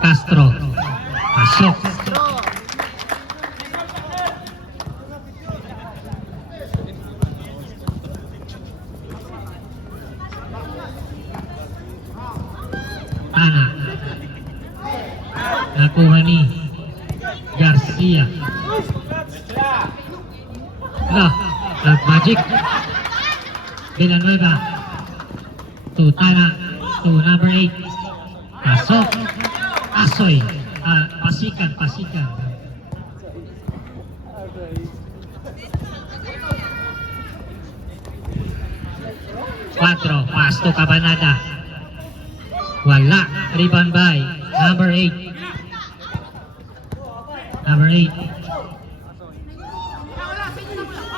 Castro. Pasok. Ana. Nakuha ni Garcia. Magic. Villanueva. To Tana. To number 8. Pasok. Asoy. Pasikan. 4. Pasto Cabanada. Wala. Rebound by number 8.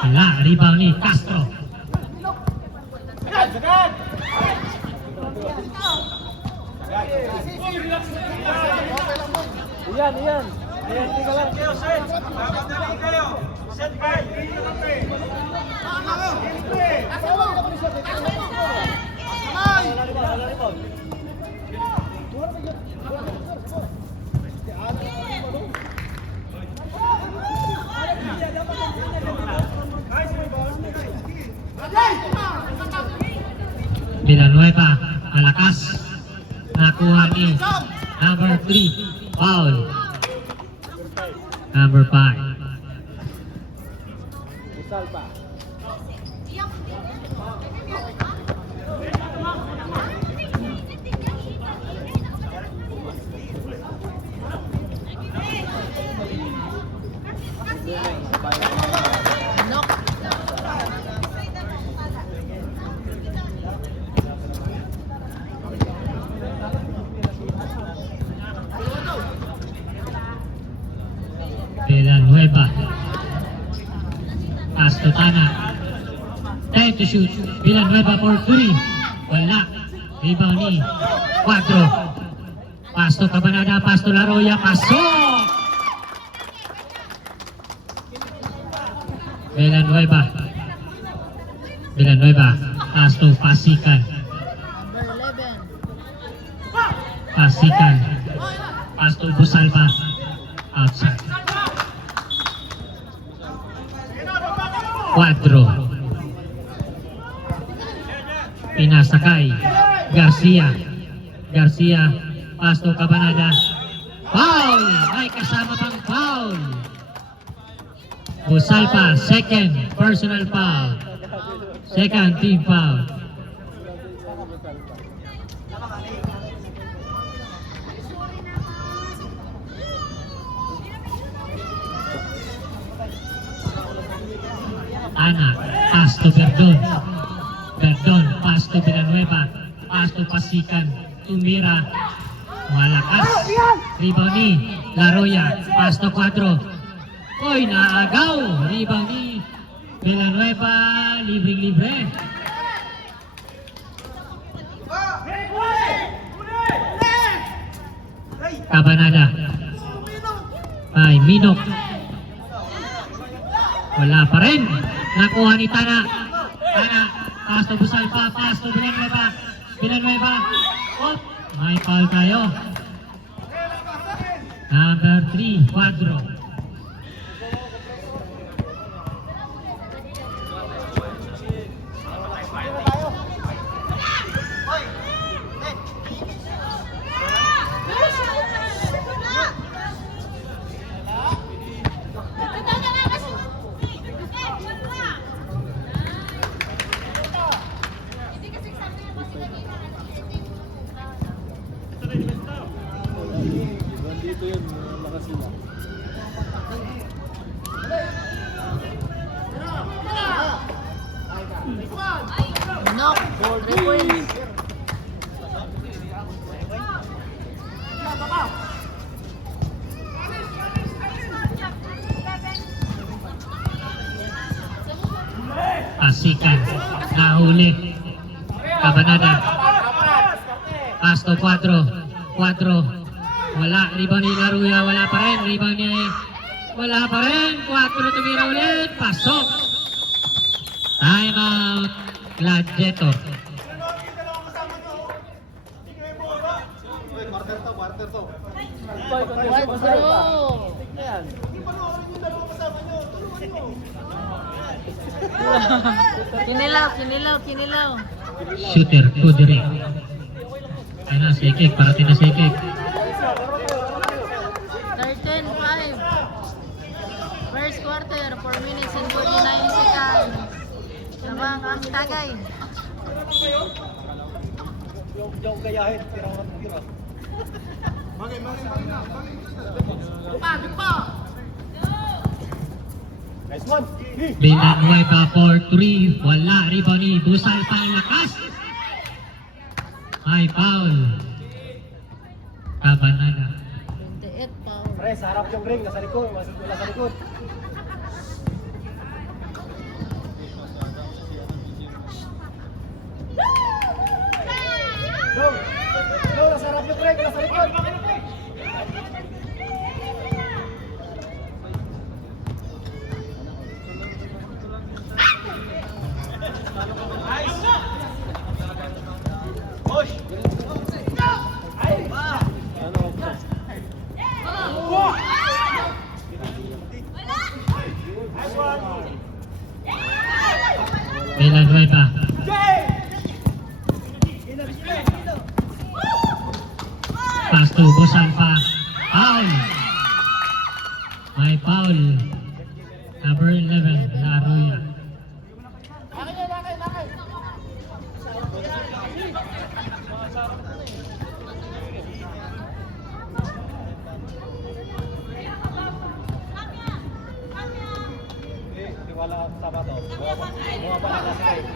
Wala. Rebound ni Castro. Iyan. Hindi ka lang. Set by. Villanueva, malakas. Nakuha ni number 3. Foul. Number 5. Salpa. Villanueva. Astotana. Time to shoot. Villanueva for 3. Wala. Rebound ni Cuatro. Pasto Cabanada. Pasto Laroya. Pasok! Villanueva. Pasto Pasikan. Pasto Busalba. Outside. 4. Pinasakay. Garcia. Pasto Cabanada. Foul! May kasama pang foul. Busalpa, second personal foul. Second team foul. Ana, Pasto Verdon, Pasto Villanueva, Pasto Pasikan, Tumira, malakas, rebound ni Laroya, Pasto 4, oy, naagaw, rebound ni Villanueva, libre. Cabanada, ay, Minok, wala pa rin. Nakuha ni Tana. Pasto Busalpa, Pasto Villanueva. Oh, may foul tayo. Number 3, Cuadro. Dito yun, lakas sila. No, 3 points. Pasikan, nahuli. Cabanada. Pasto 4. Wala. Rebound ni Laruya. Wala pa rin. Rebound ni... Wala pa rin. 4 tumira ulit. Pasok. Time out. Gladiator. Quadro. Ayan. Kinilaw. Shooter. Kudiri. Ayun na. Sikik. Parating na sikik. 13-5. First quarter, 4 minutes and 49 seconds. Sabang ang tagay. Yung gayahin, tirang ang tira. Nice one. Villanueva for 3. Wala. Rebound ni Busal pa ang lakas. May foul. Kabanana. 28 pa. Pre, sa harap yung ring, nasa likod, wala sa likod. No, nasa harap yung ring, nasa likod. Villanueva. Pass to Busal pa. Foul. May foul. Number 11, Laruya. Wala sa bato. Mga pala na sila.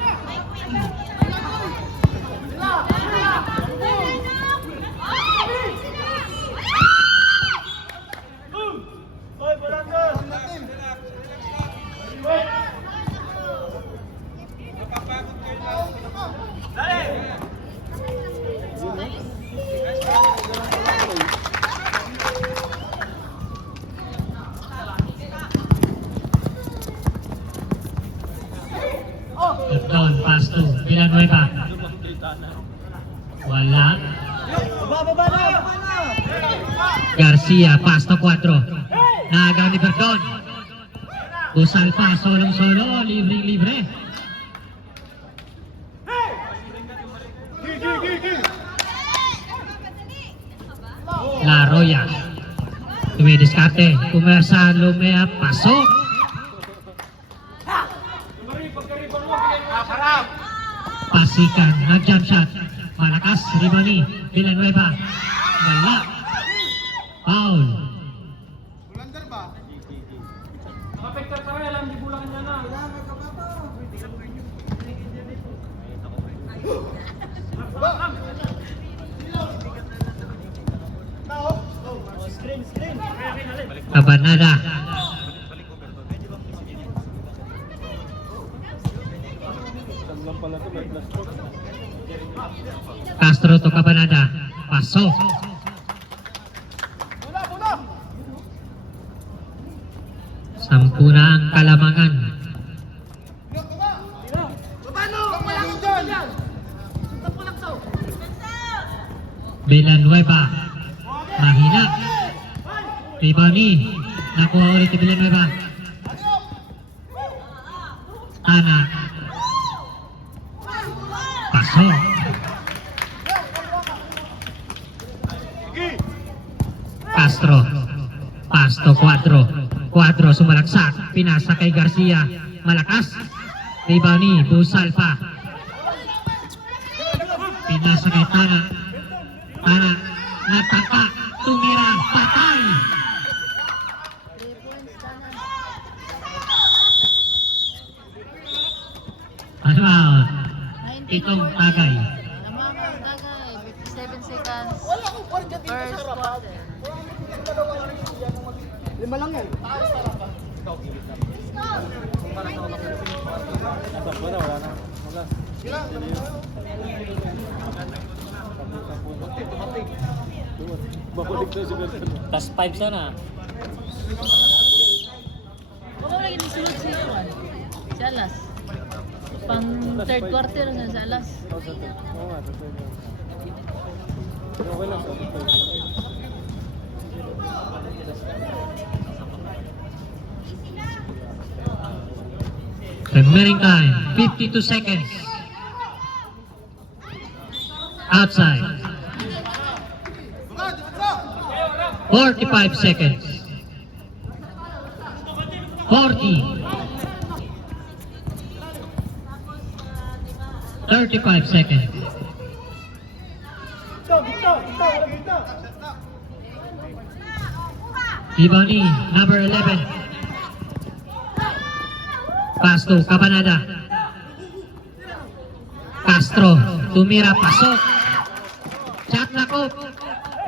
Down, pass to Villanueva. Wala. Baba na! Garcia, pass to 4. Naagaw ni Verdon. Busal pa, solong-solo, libre-libre. Laroya. Tumidiskarte. Kumersa, lumea, pasok. Pasikan, nag-jump shot. Malakas, Riboni, Villanueva. Wala. Foul. Kabanada. Castro to Kabanada. Pasok. Sampu na ang Kalamangan. Villanueva. Mahina. Riboni. Nakuha ulit ni Villanueva. Ana. Pasok. Castro. Pasto 4. 4 sumalaksak. Pinasa kay Garcia. Malakas. Riboni. Busal pa. Pinasa kay Tana. Tana. Nataka. Tumira. Patay. 3 points Tana. Ano ba? 19 Itong points. tagay. Lamang ang tagay. 57 seconds. First quarter. Lima lang yan. Wala na. Wala. Babalik daw si Berton. Tas 5 sana. Baka wala yung sunod si Juan. Si Alas. Pang third quarter nga sa Alas. Oo nga, sa third. Okay lang sa third. Remaining time, 52 seconds. Outside. 45 seconds. 40. 35 seconds. Ibani, number 11. Pasto, Cabanada. Castro, tumira, pasok. Shot na ko.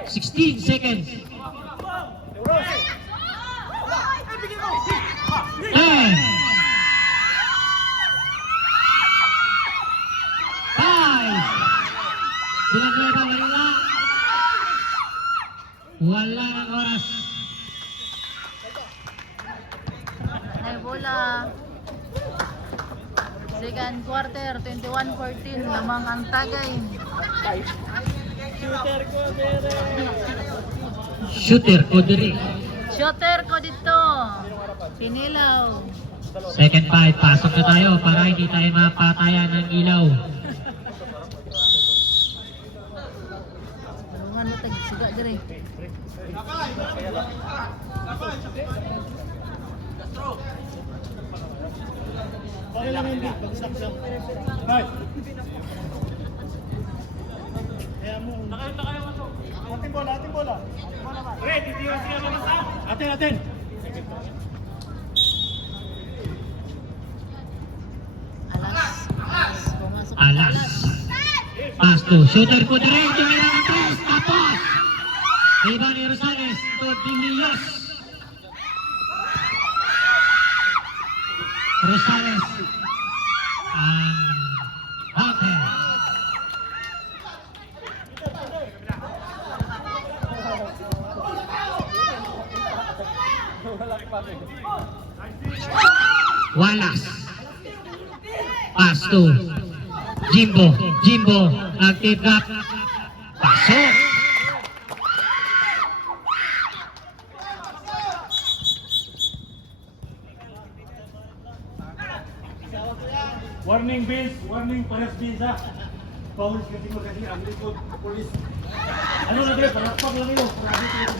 16 seconds. 10. 5. Bilang-bilang wala. Wala ng oras. Ay, bola. Second quarter, 21-14. Lamang ang Tagay. Shooter ko diri. Shooter ko dito. Pinilaw. Second 5, pasok na tayo para hindi tayo mapatayan ng ilaw. Ano mo tag-siga dire? Okay lang hindi. Pag-stop siya. Right. Kaya mo. Nakayo mo to. Ating bola, ating bola. Ready, di yung siya naman sa. Atin. Alas. Pumasok sa Alas. Pasto, shooter ko diri. Tumira ng 3. Tapos. Ibani Rosales to Dilios. Rosales. Ang hotel. Walas. Pasto. Jimbo. Nag-tip-up. Pasok. Warning Bills, warning Pares Bills ha. Paulis kasi mo kasi ang likod, police. Ano na dire, palakpak lang yun. Grabe ko yun.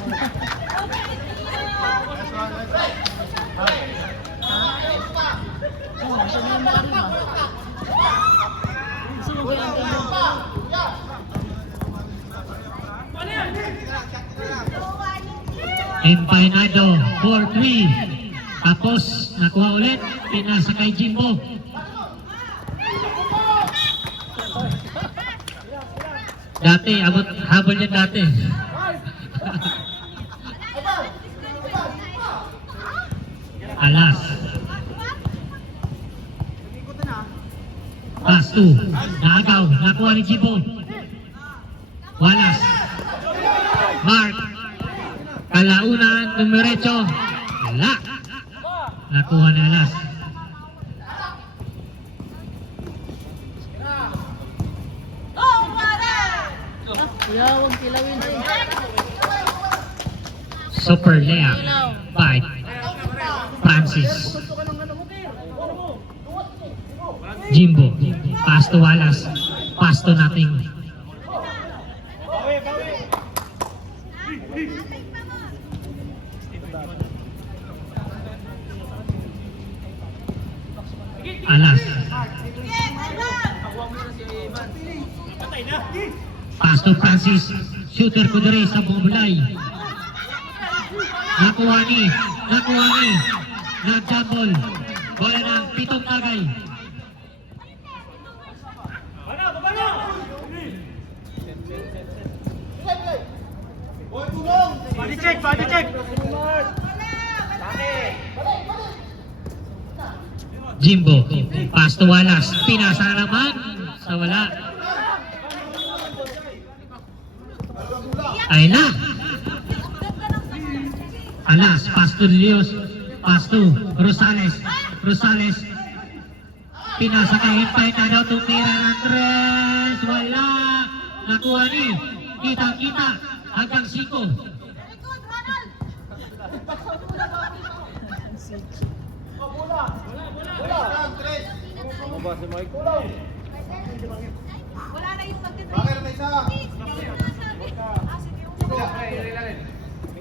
Oh, sabihin mo rin ba? Gusto mo ba yung ganyan? Empanado 4-3. Tapos nakuha ulit. Pinasa kay Jimbo. Dati, habol niya dati. Alas. Pasto. Naagaw. Nakuha ni Jimbo. Walas. Mark. Kalaunan, numerecho. Wala. Nakuha ni Alas. Kuya, huwag kilawin eh. Super Lea by Francis. Jimbo. Pasto Walas. Pasto nating. Alas. Pasto Francis. Shooter ko diri sa bumulay. Nakuha ni. Nag-jumble. Bola ng 7 Tagay. Body check. Jimbo. Pasto Walas. Pinasa naman. Sa wala. Ay na. Alas, pass to Dios. Pass to Rosales. Rosales. Pinasa kay Hintay na daw tumira ng tres. Wala. Nakuha ni. Kita-kita. Hanggang 5. Wala na yung magtitraining.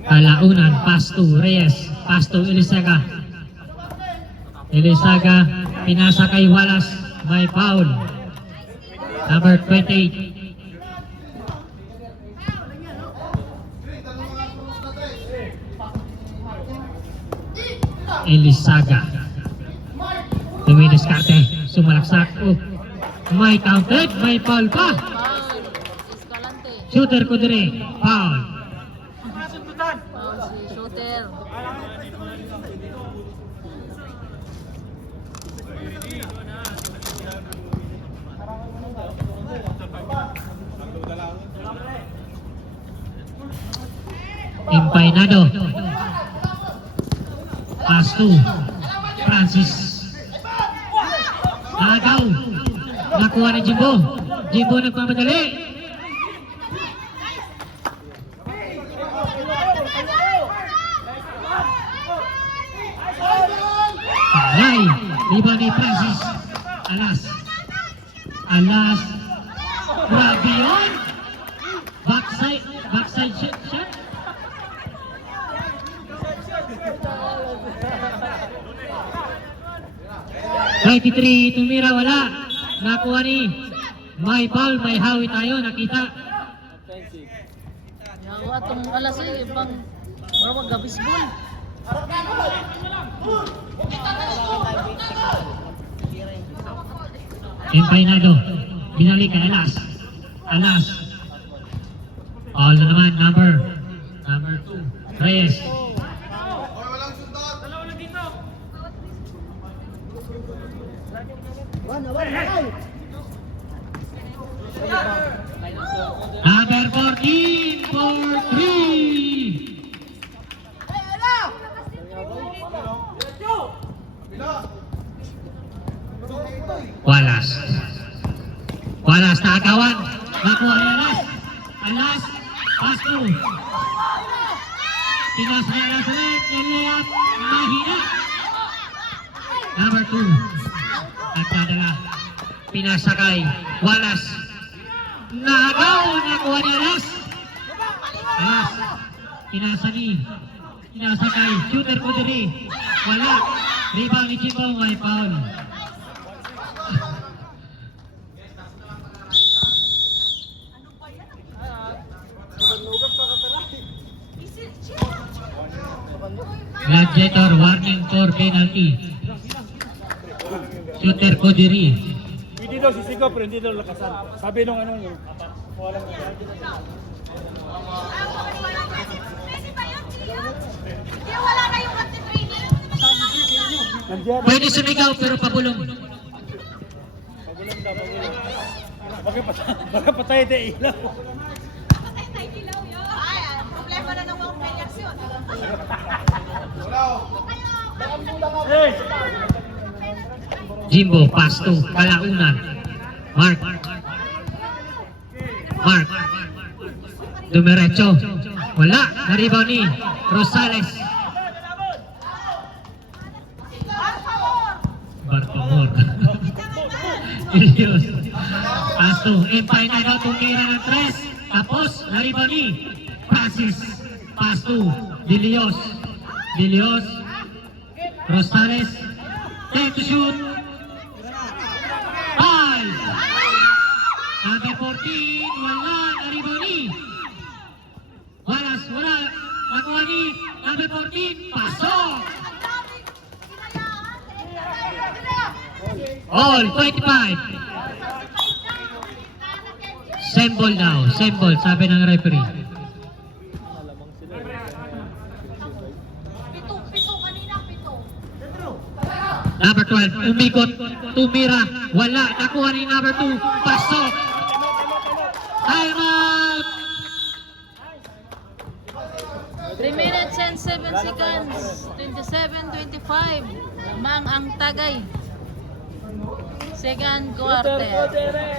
Alaunan, pass to Reyes. Pass to Elisaga. Elisaga. Pinasa kay Wallace. May foul. Number 28. Elisaga. Dumidiskarte. Sumalaksak. Oh. May counted. May foul pa. Foul. Escalante. Shooter Kudri. Foul. Foul si shooter. Impainado. Pass to Francis. Agaw. Nakuha ni Jimbo. Jimbo nagmamadali. Ay, iba ni Francis. Alas. Alas. Grabe yun. Backside shot. Three, tumira, wala. Nakuha ni. May foul, may hawi tayo, nakita. Yawa itong alas eh. Pang maramag gabisbol. Impainado. Binalik kay Alas. Alas. Foul na naman, number 2. Reyes. Number 14 for 3. Wallace. Wallace nakagawan. Nakuha ni Alas. Alas. Pass to. Pinas ni Alas ulit. Layup. Mahina. Number 2. Nagdadala. Pinasakay. Wallace. Nagaw. Nakuha ni Alas. Alas. Pinasakay. Shooter Kudiri. Wala. Rebound ni Jimbo. May foul. Gladiator warning for penalty. Shooter Kudiri. Hindi daw sisigaw pero hindi daw lakasan. Sabi nung ano yung walang Wala na yung magtitraining. nandiyan. Pwede sumigaw pero pabulong. Magulang daw, magulang. Baka patay tayo ilaw. Patay tayo dilaw yun. Ay, problema na ng mga reaksyon. Hey! Jimbo, pass to Kalaunan. Mark. Dumiretso. Wala. Naribaw ni Rosales. Bartomor. Ilios. Pass to Empay na daw tumira ng 3. Tapos, naribaw ni Francis. Pass to Dilios. Rosales. Time to shoot. Five. Number 14. Wala. Naribaw ni Wallace. Wala. Nakuha ni number 14. Pasok. All 25. Same ball daw. Same ball. Sabi ng referee. Pito kanina, pito. Number 12, umikot, tumira, wala, nakuha ni number 2, pasok. Time out! 3 minutes and 7 seconds. 27-25. Lamang ang Tagay. Second quarter. Terkodir ray.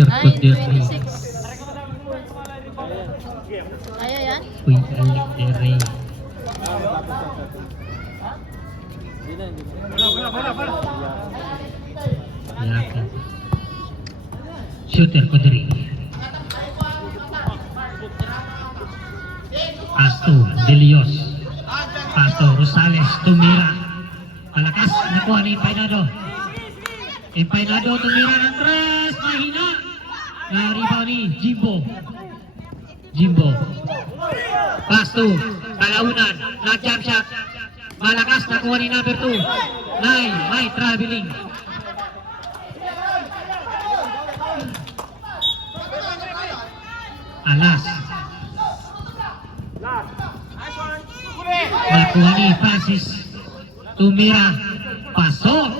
9-26. Kaya yan? Uy, alik ray. Yakin. Shooter Kodri. Pasto, Delios. Pasto, Rosales, tumira. Malakas, nakuha ni Empainado. Empainado tumira ng tres, mahina. Na-rebound ni Jimbo. Jimbo. Pasto, kalaunan, na-jump shot. Malakas, nakuha ni number 2. Nine, may traveling. Alas. Nakuha ni Francis. Tumira. Pasok.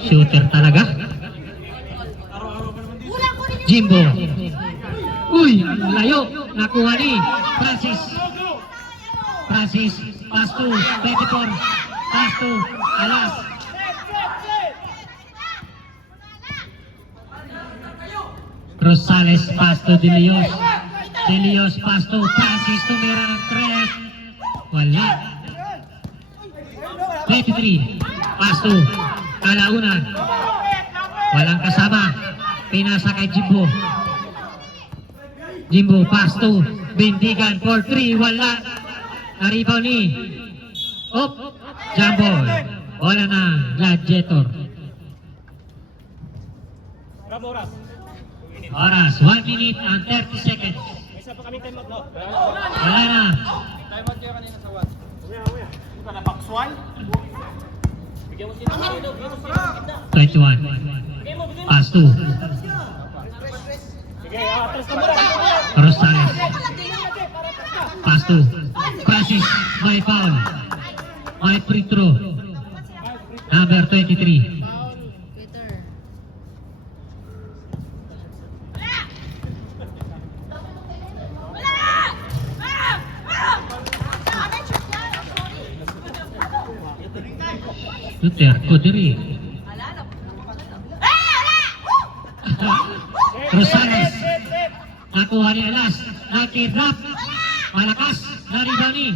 Shooter talaga. Jimbo. Uy, ang layo. Nakuha ni Francis. Francis. Pasto. 24. Pasto. Alas. Rosales, Pasto, Delios. Delios, Pasto, Francis, tumira ng 3. Wala. 23. Pasto, kalaunan. Walang kasama. Pinasa kay Jimbo. Jimbo, Pasto, Bindigan for 3. Wala. Naribaw ni Jumbo. Wala na. Gladiator. Oras, 1 minute and 30 seconds. Wala na. 21. Pasto. Rosales. Pasto. Francis, may foul. May free throw. Number 23. Peter. Shooter, Kodri. Rosales. Nakuha ni Alas. Nag-drop. Malakas. Naribaw ni.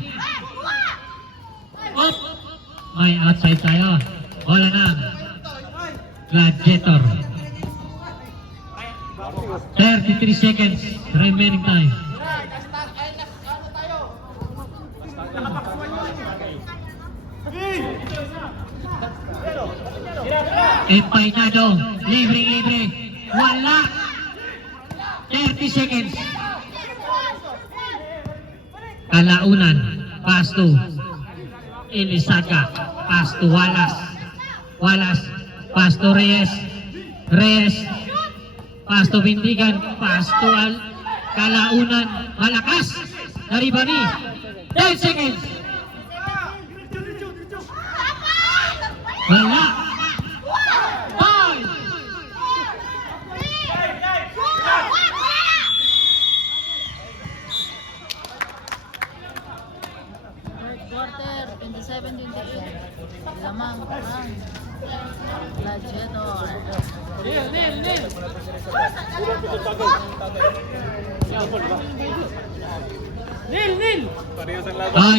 May outside tayo. Wala na. Gladiator. 33 seconds remaining time. Empainado. Libre. Wala. 30 seconds. Kalaunan. Pasto. Elisaga. Pasto. Walas. Pasto Reyes. Pasto Bindigan. Pasto Kalaunan. Malakas. Nariba ni. 10 seconds. Wala. Ball. Third quarter, 27-28. Lamang ang Gladiator.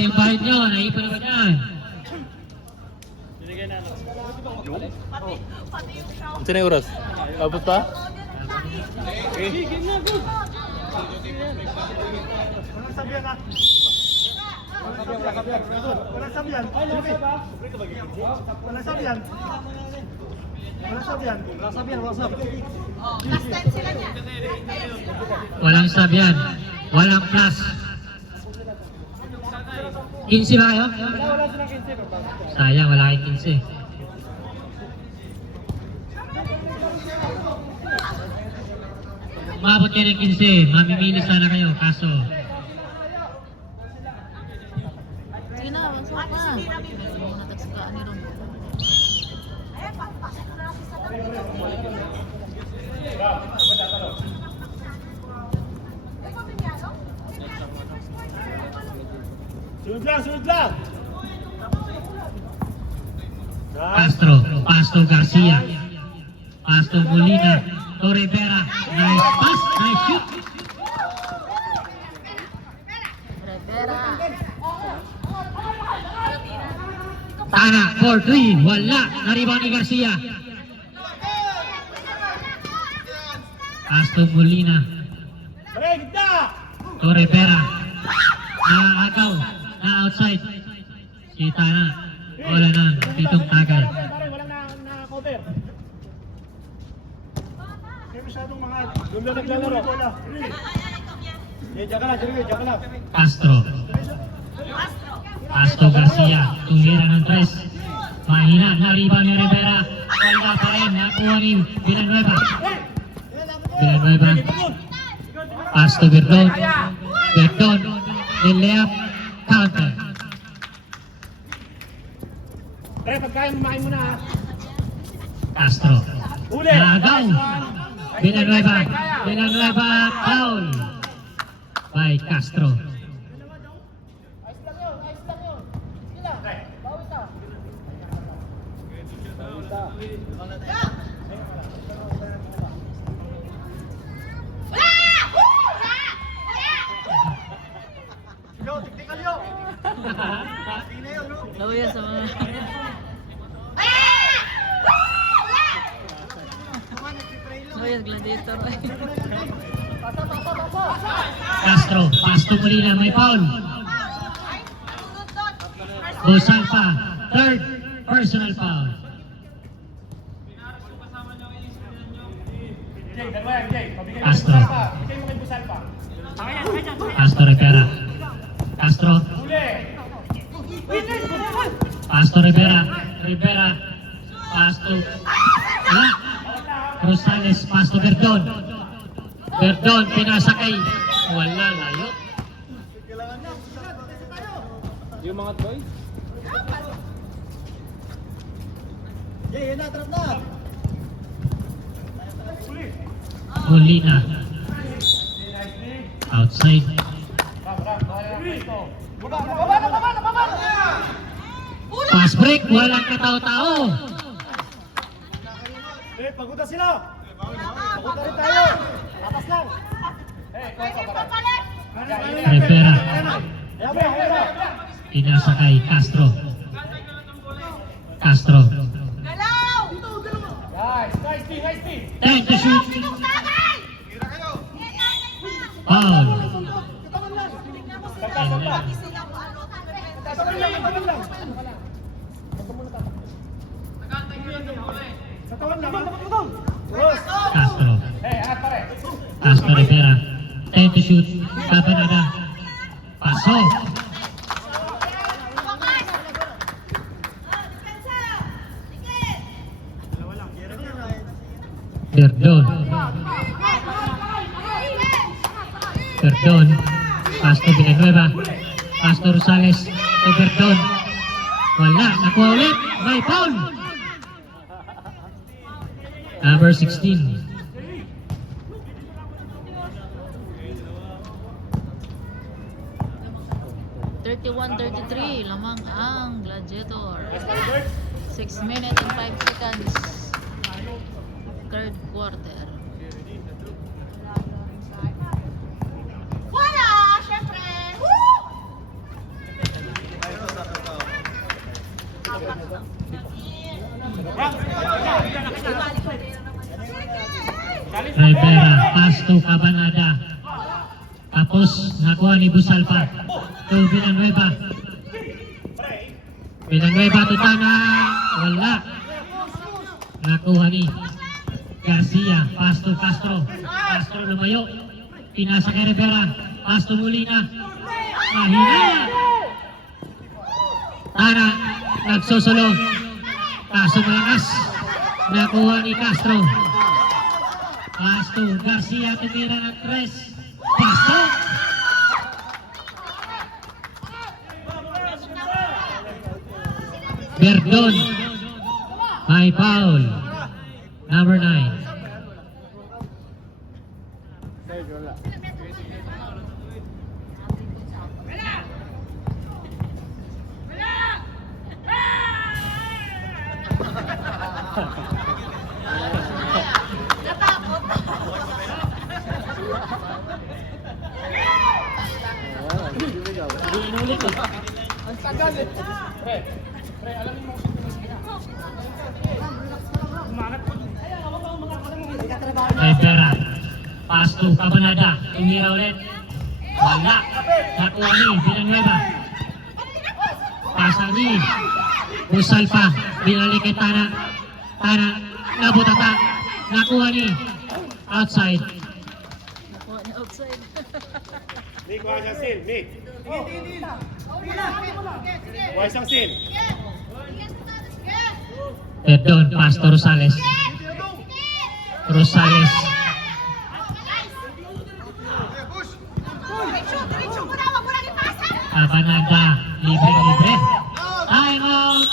Yung bahid nyo, naipon naman yan. Saan yung oras? Abot pa? Last time sila niya. Walang sabyan. Walang plus. 15 ba kayo? Sayang, wala kayong 15. Umabot kayo ng 15. Mamimili sana kayo. Kaso, Sunod lang, sunod lang. Castro, Pasto Garcia, Pasto Molina, Torrevera, nice pass, nice shoot. Rivera. Tana, 4-3, wala, naribaw ni Garcia. Pasto Molina, Pare, gitna! Torrevera, naagaw, na outside. Si Tana, wala na, pitong tagal. Pare, walang na-cover. Kaya masyadong mga... Doon lang naglalaro. Diyan ka na, diyan ka na. Castro, Pasto Garcia, tumira ng 3. Mahina, naribaw ni Rivera. Wala pa rin, nakuha ni Villanueva. Villanueva, Pasto Verdon, Verdon, the left, counter. Pare, pagkain, kumain mo na ha. Castro, Uli! naagaw. Villanueva, Villanueva, foul by Castro. Luya sa mga... Luya, gladiator. Castro, Pasto Molina, may foul. Busalpa, third personal foul. Jay, dalawa yan, Jay. Pabigay mo Castro. yung Busalpa. Bigay mo kay Busalpa. Castro Rivera, Castro, Uli! Pasto Rivera, Rivera, Pasto, wala. Rosales, Pasto Verdon. Verdon, pinasakay. Wala, layo. Yung mga boys? Molina. Outside. Pass break, walang katao-tao. Eh, paguta sila! Paguta rin tayo! Atas lang! Rivera, Ayaw mo! pinasakay. Castro. Castro. Galaw! Nice! Nice team! Nice team! 10 to shoot. Tagay! Foul. Katawan lang! Sila ko ano, Katawan lang! Katawan lang! Katawan lang! Cross! Castro. Eh, angat pare! Castro Rivera. 10 to shoot. Cabanada. Pasok. Verdon. Verdon. Pasto Villanueva. Pasto Rosales. To Verdon. Wala. Nakuha ulit. May foul. Number 16. lamang ang Gladiator. 6 minutes and 5 seconds. Third quarter. Wala! Siyempre! Woo! Rivera, Pasto, Cabanada. Tapos nakuha ni Busalpa. To Villanueva. Villanueva to Tana. Wala. Nakuha ni Garcia. Pasto, Castro. Castro lumayo. Pinasa kay Rivera. Pasto Molina. Mahina. Tana. Nagsusulong. Kaso malakas. Nakuha ni Castro. Pasto, Garcia tumira ng 3. Pasok! Verdon. May foul. Number 9. Natakot. Rivera. Pass to Cabanada. Tumira ulit. Wala. Nakuha ni Villanueva. Pasa ni Usal pa. Binalik kay Tana. Tana. Nabutata. Nakuha ni. Outside. Nakuha niya outside. Mi, kuha siyang sin. Mi. Kuha siyang sin. Perdón, pass to Rosales. Rosales. Diretso mo na, wag mo nang ipasa. Cabanada. Libre. Time out.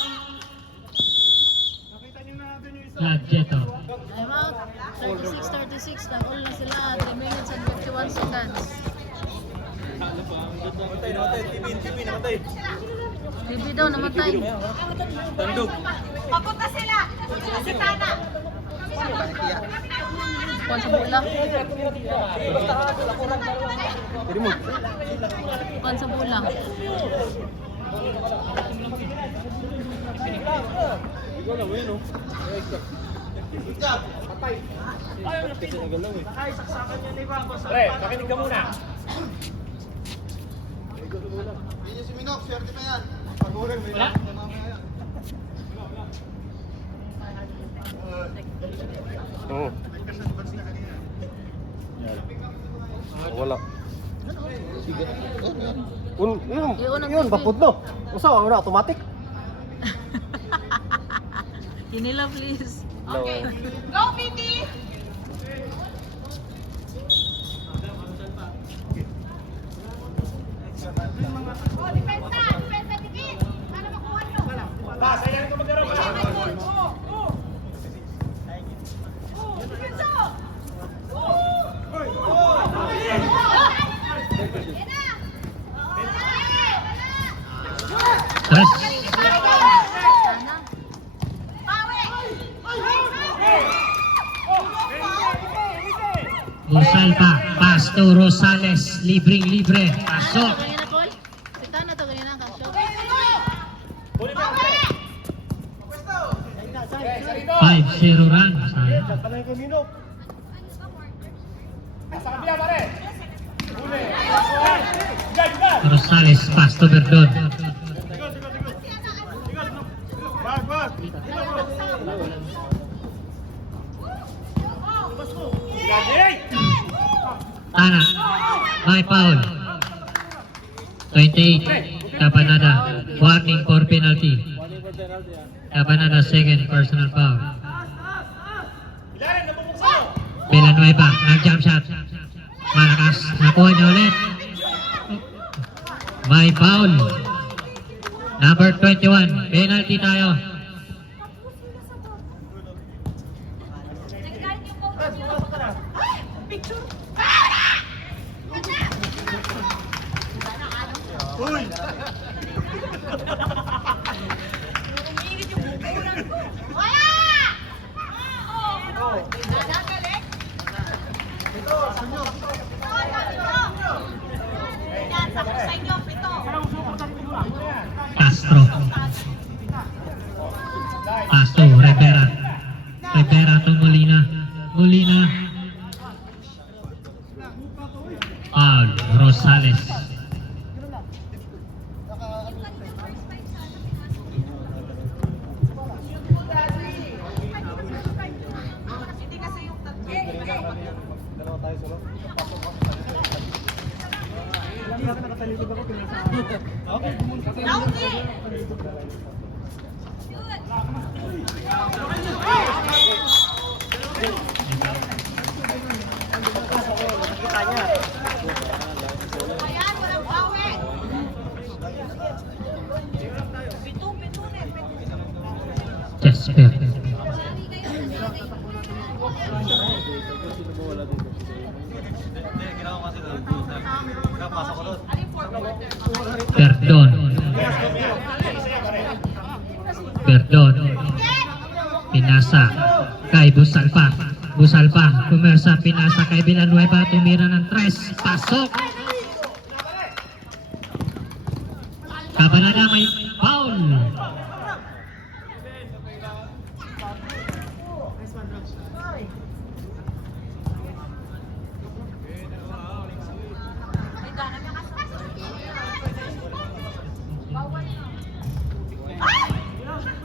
Ladjeto. Time out. 36-36. Nag-all na sila. 3 minutes and 51 seconds. TV daw namatay. Papunta sila. Si Tana. Kuhan sa bola. Kuhan sa bola. Pre, makinig ka muna. Oo. Wala. Yun, bapod no. Usa, wala, automatic. Kinila please. Okay. Go, Piti! Oh, depensa! Depensa, tigil! Para makuha nyo. Ba, sayang ko maglaro. Depensa! Tres. Sana. Usal pa. Pass to Rosales. Libre. Pasok. Kanina Paul? Si Tana to kanina ka-show. 5-0 run. Sayang. Tanay ko mino. Sa kabila pare. Rosales. Pass to Verdon. Bag. Tana. May foul. 28. Cabanada. Warning for penalty. Cabanada second personal foul. Villanueva. Nag-jump shot. Malakas. Nakuha niya ulit. May foul. Number 21. Penalty tayo. Nagagalit yung coach. Picture! Uy! Umiinit yung bukulan ko. Wala! Oo! Nagalit? Ito! Yan, sa inyo, pito. Castro. Paso. Rivera. Rivera to Molina. Foul. Rosales. Hindi kasi yung tatlo. Nauti! Ayan, walang bawi. Pito na. Jasper. Perdón. Pinasa Busalpa, pumersa, pinasa kay Villanueva, tumira ng 3, pasok. Cabanada may foul.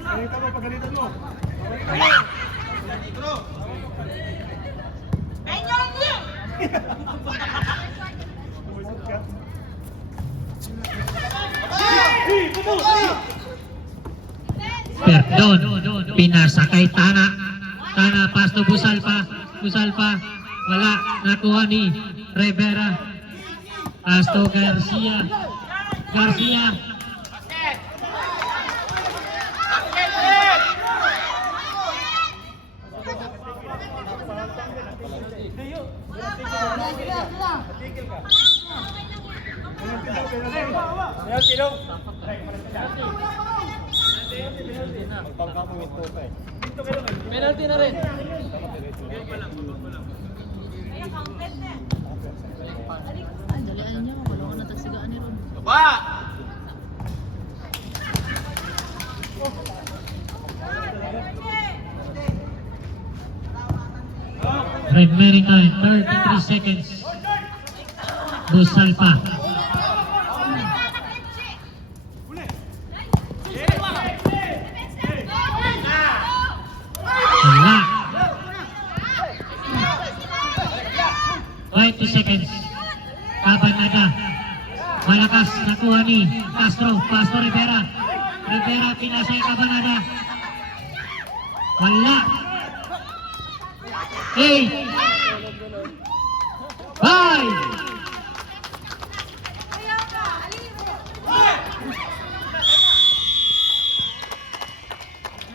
Pagalitan mo, pagalitan mo. Perdon, pinasa kay Tana. Tana, pass to Busalpa. Busalpa, wala, nakuha ni Rivera. Pass to Garcia. Garcia. Penalty na rin. Ay, dalian niya. Wala ko natagsigaan ni Ron. Remaining time, 33 seconds. Busalpa. Wala. 20 seconds. Cabanada. Malakas, nakuha ni Castro. Pastor Rivera. Rivera, pinasa yung Cabanada. Wala. 8. 5.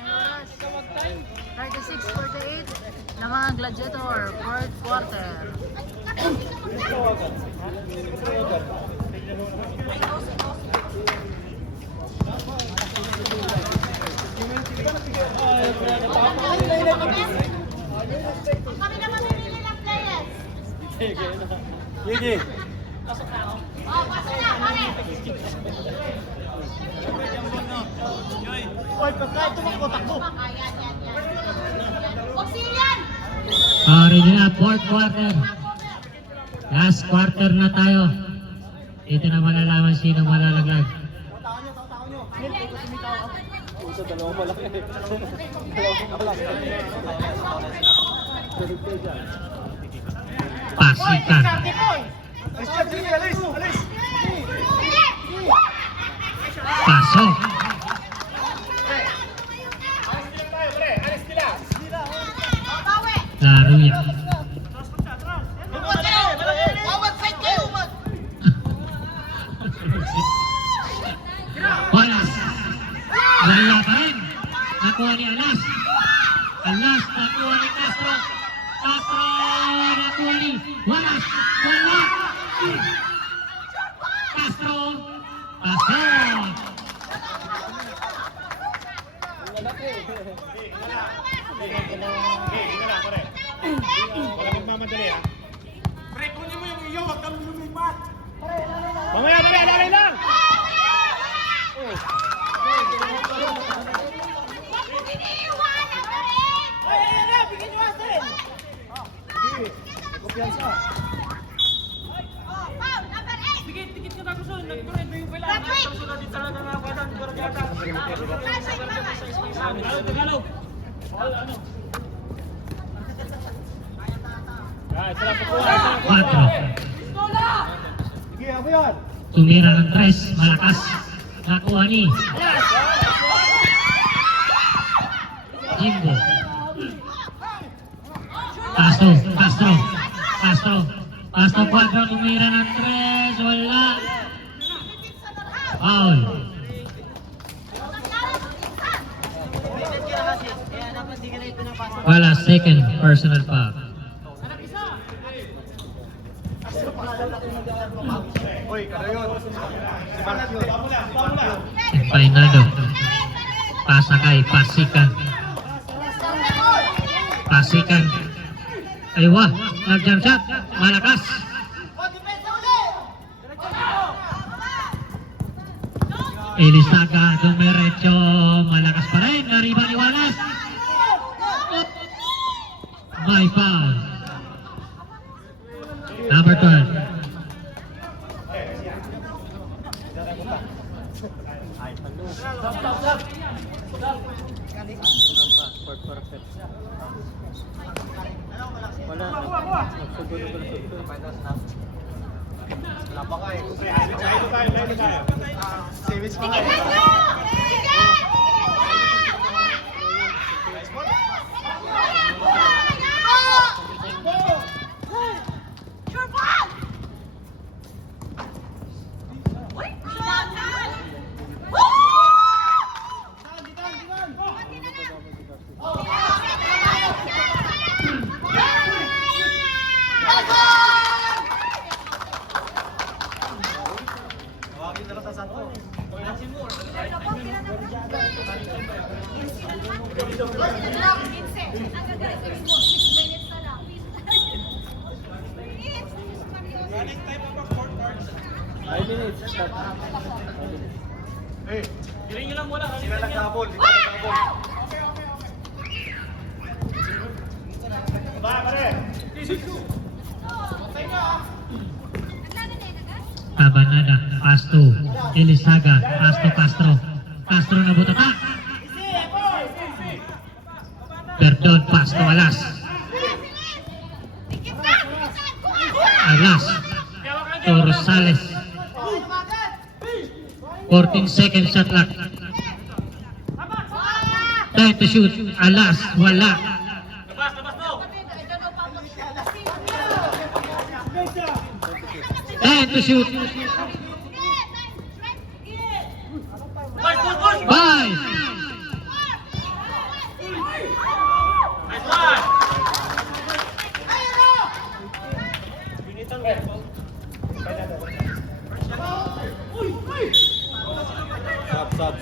Oras. 36-48. Lamang Gladiator, 4th quarter. Kami na mamimili ng players. Gigi. Oh, pasok na, pare. Oy, pagkain tumakbo, takbo. Yan. Auxilian! Ready na, 4th quarter. Last quarter na tayo. Dito na malalaman sino malalaglag. Ito, dalawang malaki. Pasikan. Pasok. Bawi! Laro yan. Bawat side kayo! Walas. Wala pa rin. Nakuha ni Alas. Alas, nakuha ni Castro. Castro, nakuha ni Walas. Wala. Castro. Pasok. Wala magmamadali ha. Pre, kunin mo yung iyo, wag kang lumipat. Mamaya, dali, alay lang. Iniiwanan mo rin! Kumpiyansa. Oh, foul, number 8! Tikit ka na gusto, nag-correct yung pala. Nag-quick! Quatro. Sige, ako yan. Tumira ng 3. Malakas. Nakuha ni Jimbo. Castro. Castro Quadro, tumira ng 3. Wala. Foul. Wala, second personal foul. Oy, karayon. Si Mark yun. Empainado. Pasakay, pasikan. Aywa, nag-jump shot. Malakas. Elisaga, dumiretso. Malakas pa rin. Nariba ni Wallace. May foul. Number 12. Wala pa ka eh. Savings pa ka eh. Tawagin na lang sa Santo. Eh, sila nagkabol, sila nagkabol. Cabanada, pass to Elisaga, pass to Castro. Castro na butata. Perdon, pass to Alas. Alas to Rosales. 14 seconds shot clock. Time to shoot. Alas, wala. Time to shoot. Bye.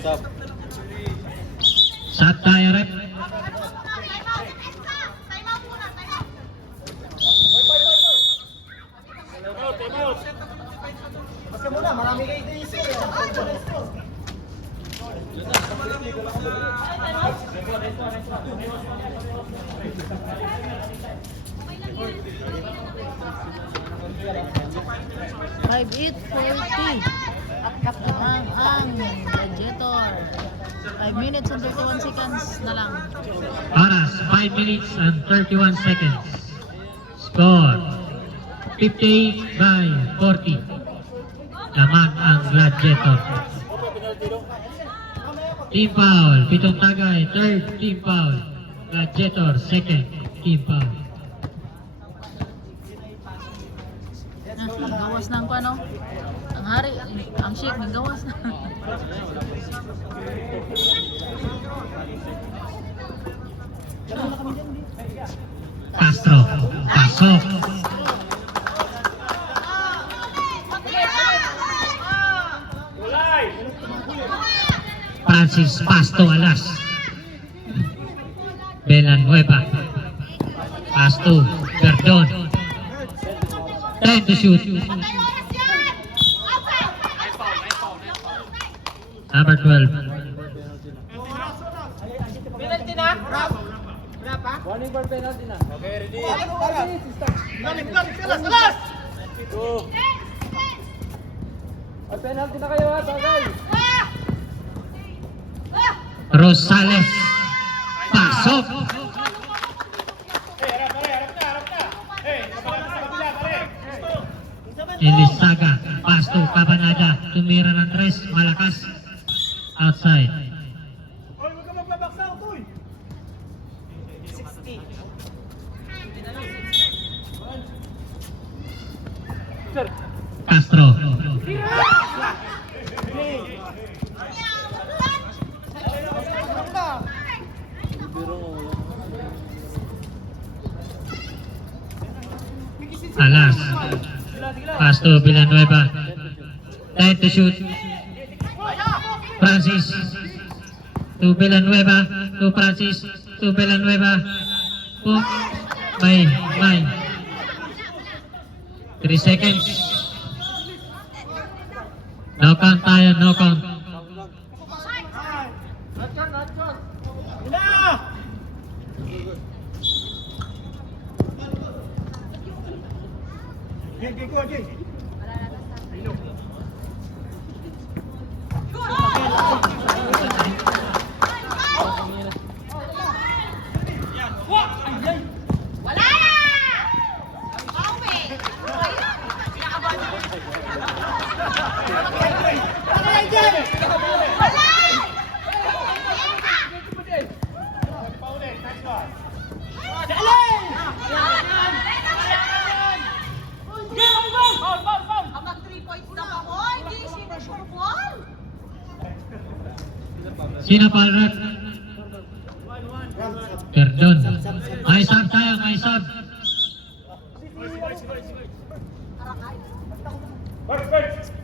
Sub. Shot tayo rep. Kasi muna, marami kayo ito yung 5:40. Ang Gladiator. 5 minutes and 31 seconds na lang. Oras, 5 minutes and 31 seconds. Score, 58 by 40. Laman ang Gladiator. Team foul, Pitong Tagay, third team foul. Gladiator, second team foul. Gawas na ang ano? Ang hari, ang shake, ng gawas na. Castro, pasok. Francis Pasto Alas. Villanueva. Pasto, Perdon. Time to shoot. Number 12. Penalty na? Wala pa? Okay, ready? Alas! Penalty na kayo ha, Tagay! Rosales. Pasok. Elisaga. Pasto. Cabanada. Tumira ng tres. Malakas. Outside. Oy, huwag ka magbabaksaw, Toy! 60. Castro. Alas. Pasto Villanueva. Time to shoot. Francis. To Villanueva. To Francis. To Villanueva. May. 3 seconds. No count tayo, no count. Wala na! Pauwi! Wala! Habang 3 points na ako, hindi sinusubol. Sino palrep? Perdon. May sub tayo, may sub.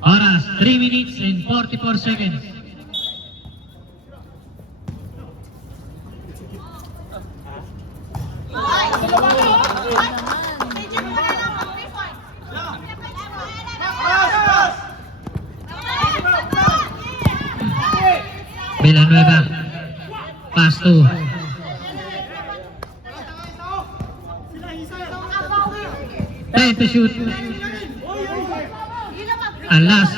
Oras, 3 minutes and 44 seconds. Hoy! Naman. Medyo wala na ako, 3 points. Villanueva. Pass 2. Time to shoot. And last.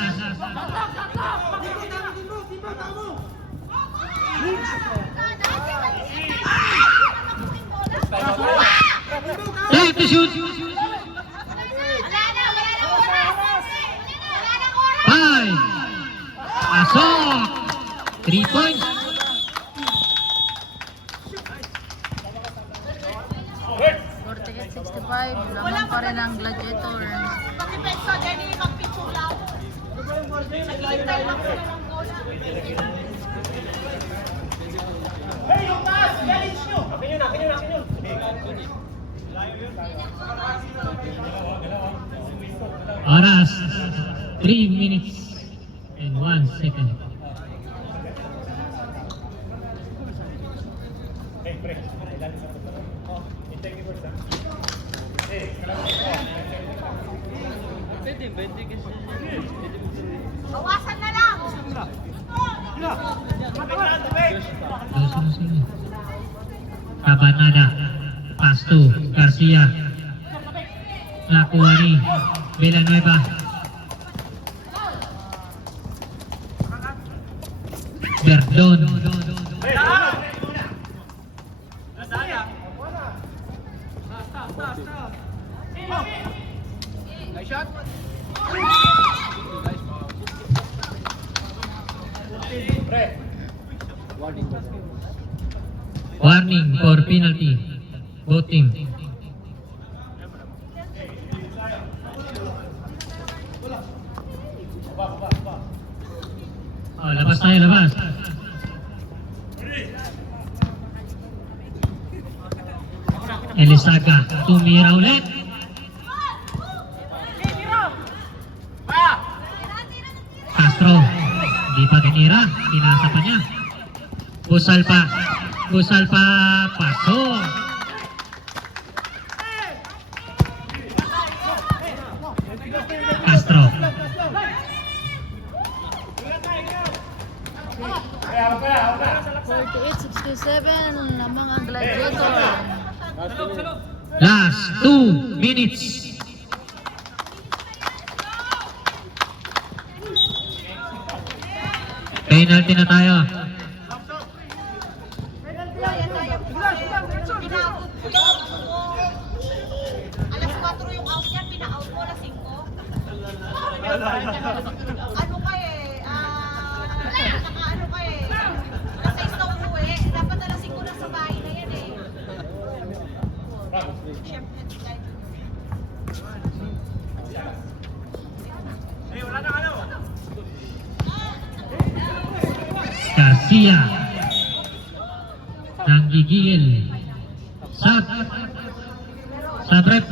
Time to shoot. Five. Pasok. 3 points. 48-65, lamang pa rin ang Gladiators. Pag-ipekso, dyan yung mag-picture lang. Naghihintay lang sila ng bola. Oras, 3 minutes and 1 second. Bawasan na lang. Cabanada, pass 2, Garcia. Nakuha ni Villanueva. Verdon. Warning for penalty. Both team. Oh, labas tayo, labas. Elisaga, tumira ulit. Castro, di pa kinira, pinasa pa niya. Busal pa, pasok. Castro. 48-67, lamang ang Gladiators. Last 2 minutes. Penalty na tayo. Alas 4 yung out niya, pina-out mo, alas 5. Ano ka eh, ano ka eh, alas 6 na umuwi, dapat alas 5 na sa bahay na yan eh. Siyempre, kahit Garcia. Nanggigigil. Sub. Subrep.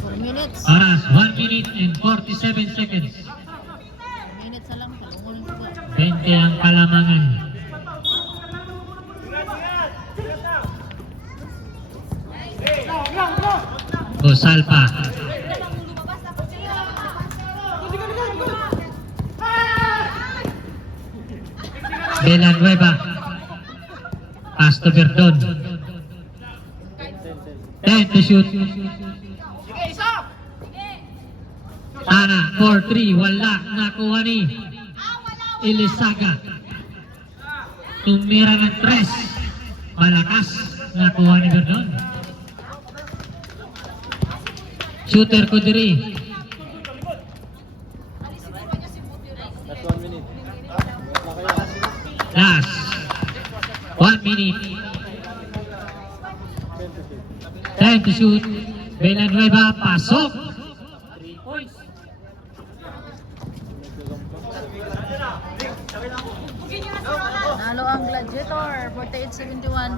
4 minutes. Oras, 1 minute and 47 seconds. 4 minutes na lang. Palungunin ko. 20 ang kalamangan. Gosalpa. Lumabas tapos sila. Villanueva. Pass to Verdon. 10 to shoot. Sana, 4-3. Wala. Nakuha ni Ilisaga. Tumira ng 3. Malakas. Nakuha ni Verdon. Shooter ko diri. Last 1 minute. Last 1 minute. 10 to shoot. Villanueva, pasok. 3 points. Nalo ang Gladiator, 48-71.